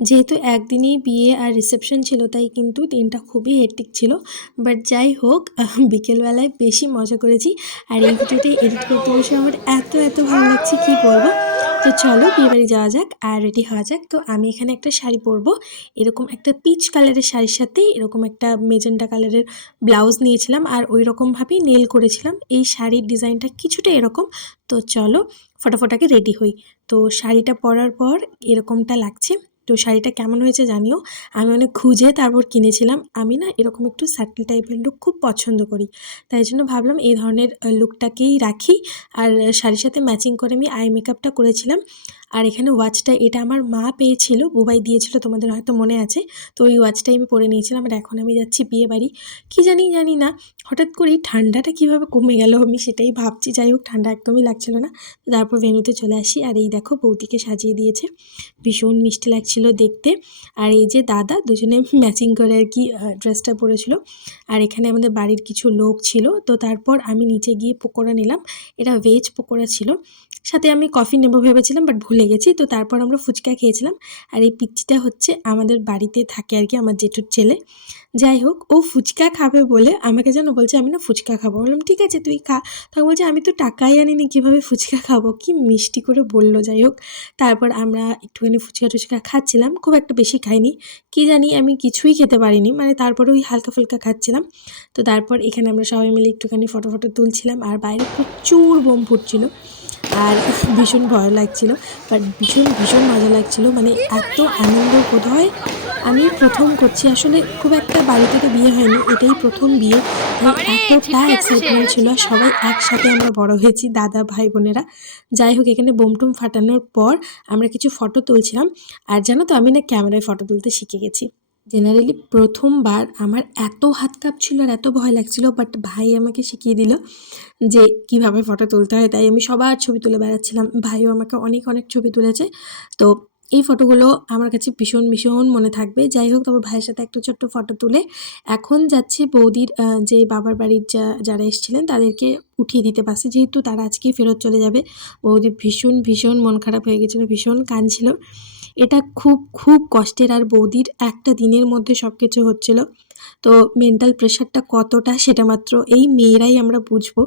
যেহেতু একদিনেই বিয়ে আর রিসেপশন ছিল তাই কিন্তু দিনটা খুবই হেক্টিক ছিল। বাট যাই হোক বিকেলবেলায় বেশি মজা করেছি। আর এই ভিডিওটি এডিট করতে বসে আমার এত ভালো লাগছে কি বলবো। তো চলো বিয়েবাড়ি যাওয়া যাক আর রেডি হওয়া যাক। তো আমি এখানে একটা শাড়ি পরবো, এরকম একটা পিচ কালারের শাড়ির সাথে এরকম একটা মেজেন্টা কালারের ব্লাউজ নিয়েছিলাম আর ওই রকমভাবেই নেল করেছিলাম। এই শাড়ির ডিজাইনটা কিছুটা এরকম। তো চলো ফটাফটাকে রেডি হই। তো শাড়িটা পরার পর এরকমটা লাগছে। তো শাড়িটা কেমন হয়েছে জানিও। আমি অনেক খুঁজে তারপর কিনেছিলাম। আমি না এরকম একটু সাটল টাইপের লুক খুব পছন্দ করি, তাই জন্য ভাবলাম এই ধরনের লুকটাকেই রাখি। আর শাড়ির সাথে ম্যাচিং করে আমি আই মেকআপটা করেছিলাম। আর এখানে ওয়াচটা এটা আমার মা পেয়েছিল, বুবাই দিয়েছিল, তোমাদের হয়তো মনে আছে। তো ওই ওয়াচটাই আমি পরে নিয়েছিলাম। আর এখন আমি যাচ্ছি বিয়ে বাড়ি। কী জানি না হঠাৎ করেই ঠান্ডাটা কীভাবে কমে গেল আমি সেটাই ভাবছি। যাই হোক ঠান্ডা একদমই লাগছিল না। তারপর ভেন্যুতে চলে আসি আর এই দেখো বৌদিকে সাজিয়ে দিয়েছে, ভীষণ মিষ্টি লাগছিল দেখতে। আর এই যে দাদা দুজনে ম্যাচিং করে আর কি ড্রেসটা পরেছিল। আর এখানে আমাদের বাড়ির কিছু লোক ছিল। তো তারপর আমি নিচে গিয়ে পকোড়া নিলাম, এটা ভেজ পকোড়া ছিল। সাথে আমি কফি নেবো ভেবেছিলাম বাট ভুলে গেছি। তো তারপর আমরা ফুচকা খেয়েছিলাম। আর এই পিচ্চিটা হচ্ছে আমাদের বাড়িতে থাকে আর কি, আমার জেঠুর ছেলে। যাই হোক ও ফুচকা খাবে বলে আমাকে যেন বলছে আমি না ফুচকা খাবো। বললাম ঠিক আছে তুই খা। তখন বলছে আমি তো টাকাই আনিনি, কীভাবে ফুচকা খাবো। কি মিষ্টি করে বললো। যাই হোক তারপর আমরা একটুখানি ফুচকা টুচকা খাচ্ছিলাম, খুব একটা বেশি খাইনি। কি জানি আমি কিছুই খেতে পারিনি, মানে তারপরে ওই হালকা ফুলকা খাচ্ছিলাম। তো তারপর এখানে আমরা সবাই মিলে একটুখানি ফটো তুলছিলাম আর বাইরে প্রচুর বোম ফুটছিল। আর ভীষণ ভয় লাগছিল বাট ভীষণ মজা লাগছিল। মানে এত আনন্দ বোধহয় আমি প্রথম করছি। আসলে খুব একটা বাড়িতে তো বিয়ে হয়নি, এটাই প্রথম বিয়ে। তাই এতটা এক্সাইটমেন্ট ছিল। সবাই একসাথে আমরা বড় হয়েছি, দাদা ভাই বোনেরা। যাই হোক এখানে বোমটুম ফাটানোর পর আমরা কিছু ফটো তুলছিলাম। আর জানো তো আমি না ক্যামেরায় ফটো তুলতে শিখে গেছি। জেনারেলি প্রথমবার আমার এত হাত কাঁপছিল আর এত ভয় লাগছিল, বাট ভাই আমাকে শিখিয়ে দিল যে কিভাবে ফটো তুলতে হয়। তাই আমি সবার ছবি তুলে বেড়াচ্ছিলাম। ভাইও আমাকে অনেক ছবি তুলেছে। তো এই ফটোগুলো আমার কাছে ভীষণ মনে থাকবে। যাই হোক তারপর ভাইয়ের সাথে একটা ছোট্ট ফটো তুলে এখন যাচ্ছি বৌদির যে বাবার বাড়ির যারা এসেছিলেন তাদেরকে উঠিয়ে দিতে পারছে, যেহেতু তারা আজকেই ফেরত চলে যাবে। বৌদি ভীষণ মন খারাপ হয়ে গেছিলো, ভীষণ কাঁদছিল। এটা খুব কষ্টের। আর বৌদির একটা দিনের মধ্যে সব কিছু হচ্ছিল। তো মেন্টাল প্রেশারটা কতটা সেটা মাত্র এই মেয়েরাই আমরা বুঝবো।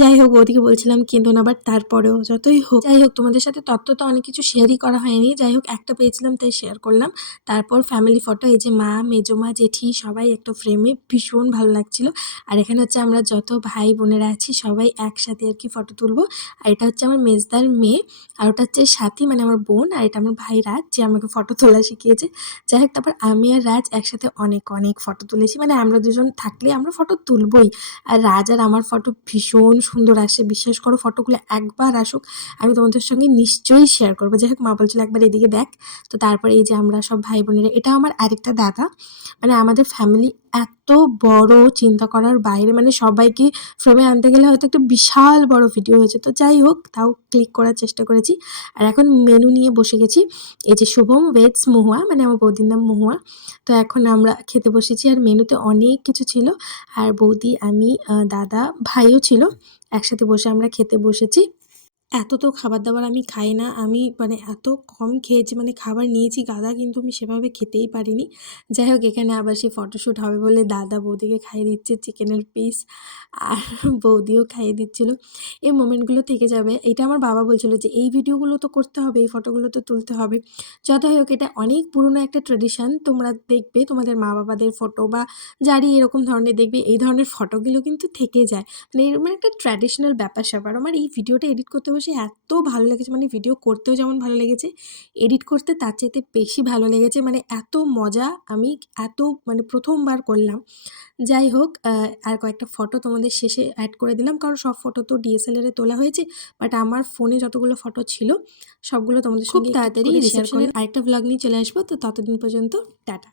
যাই হোক ওদিকে বলছিলাম কিন্তু না, বাট তারপরেও যতই হোক যাই হোক তোমাদের সাথে তত্ত্ব তো অনেক কিছু শেয়ারই করা হয়নি। যাই হোক একটা পেয়েছিলাম তাই শেয়ার করলাম। তারপর ফ্যামিলি ফটো, এই যে মা মেজমা জেঠি সবাই একটা ফ্রেমে, ভীষণ ভালো লাগছিল। আর এখানে হচ্ছে আমরা যত ভাই বোনেরা আছি সবাই একসাথে আর কি ফটো তুলবো। আর এটা হচ্ছে আমার মেজদার মেয়ে, আর ওটা হচ্ছে সাথী মানে আমার বোন, আর এটা আমার ভাই রাজ যে আমাকে ফটো তোলা শিখিয়েছে। যাই হোক তারপর আমি আর রাজ একসাথে অনেক ফটো তুলেছি। মানে আমরা দুজন থাকলে আমরা ফটো তুলবই। আর রাজ আর আমার ফটো ভীষণ সুন্দর আসে, বিশ্বাস করো। ফটোগুলো একবার আসুক আমি তোমাদের সঙ্গে নিশ্চয়ই শেয়ার করবো। যাই হোক মা বলছিল একবার এদিকে দেখ। তো তারপরে এই যে আমরা সব ভাই বোনেরা, এটা আমার আরেকটা দাদা। মানে আমাদের ফ্যামিলি এত বড়, চিন্তা করার বাইরে। মানে সবাইকে ফ্রেমে আনতে গেলে হয়তো একটা বিশাল বড় ভিডিও হয়েছে। তো যাই হোক তাও ক্লিক করার চেষ্টা করেছি। আর এখন মেনু নিয়ে বসে গেছি। এই যে শুভম ভেজ মহুয়া, মানে আমার বৌদির নাম মহুয়া। তো এখন আমরা খেতে বসেছি আর মেনুতে অনেক কিছু ছিল। আর বৌদি আমি দাদা ভাইও ছিল, একসাথে বসে আমরা খেতে বসেছি। এত তো খাবার দাবার আমি খাই না, আমি মানে এত কম খেয়েছি, মানে খাবার নিয়েছি গাদা কিন্তু আমি সেভাবে খেতেই পারিনি। যাই হোক এখানে আবার সেই ফটোশ্যুট হবে বলে দাদা বৌদিকে খাইয়ে দিচ্ছে চিকেনের পিস, আর বৌদিও খাইয়ে দিচ্ছিল। এই মোমেন্টগুলো থেকে যাবে। এটা আমার বাবা বলছিল যে এই ভিডিওগুলো তো করতে হবে, এই ফটোগুলো তো তুলতে হবে। যতই হোক এটা অনেক পুরনো একটা ট্রেডিশন। তোমরা দেখবে তোমাদের মা বাবাদের ফটো বা যারই এরকম ধরনের দেখবে এই ধরনের ফটোগুলো কিন্তু থেকে যায়। মানে এরকম একটা ট্র্যাডিশনাল ব্যাপার-স্যাপার। আমার এই ভিডিওটা এডিট করতে বসে এত ভালো লেগেছে, মানে ভিডিও করতেও যেমন ভালো লেগেছে, এডিট করতে তার চাইতে বেশি ভালো লেগেছে। মানে এত মজা আমি এত মানে প্রথমবার করলাম। যাই হোক আর কয়েকটা ফটো তোমাদের শেষে অ্যাড করে দিলাম, কারণ সব ফটো তো DSLR এ তোলা হয়েছে। বাট আমার ফোনে যতগুলো ফটো ছিল সবগুলো তোমাদের সঙ্গে খুব তাড়াতাড়ি রিসেপশনের আরেকটা ভ্লগ নিয়ে চলে আসবো। তো ততদিন পর্যন্ত টাটা।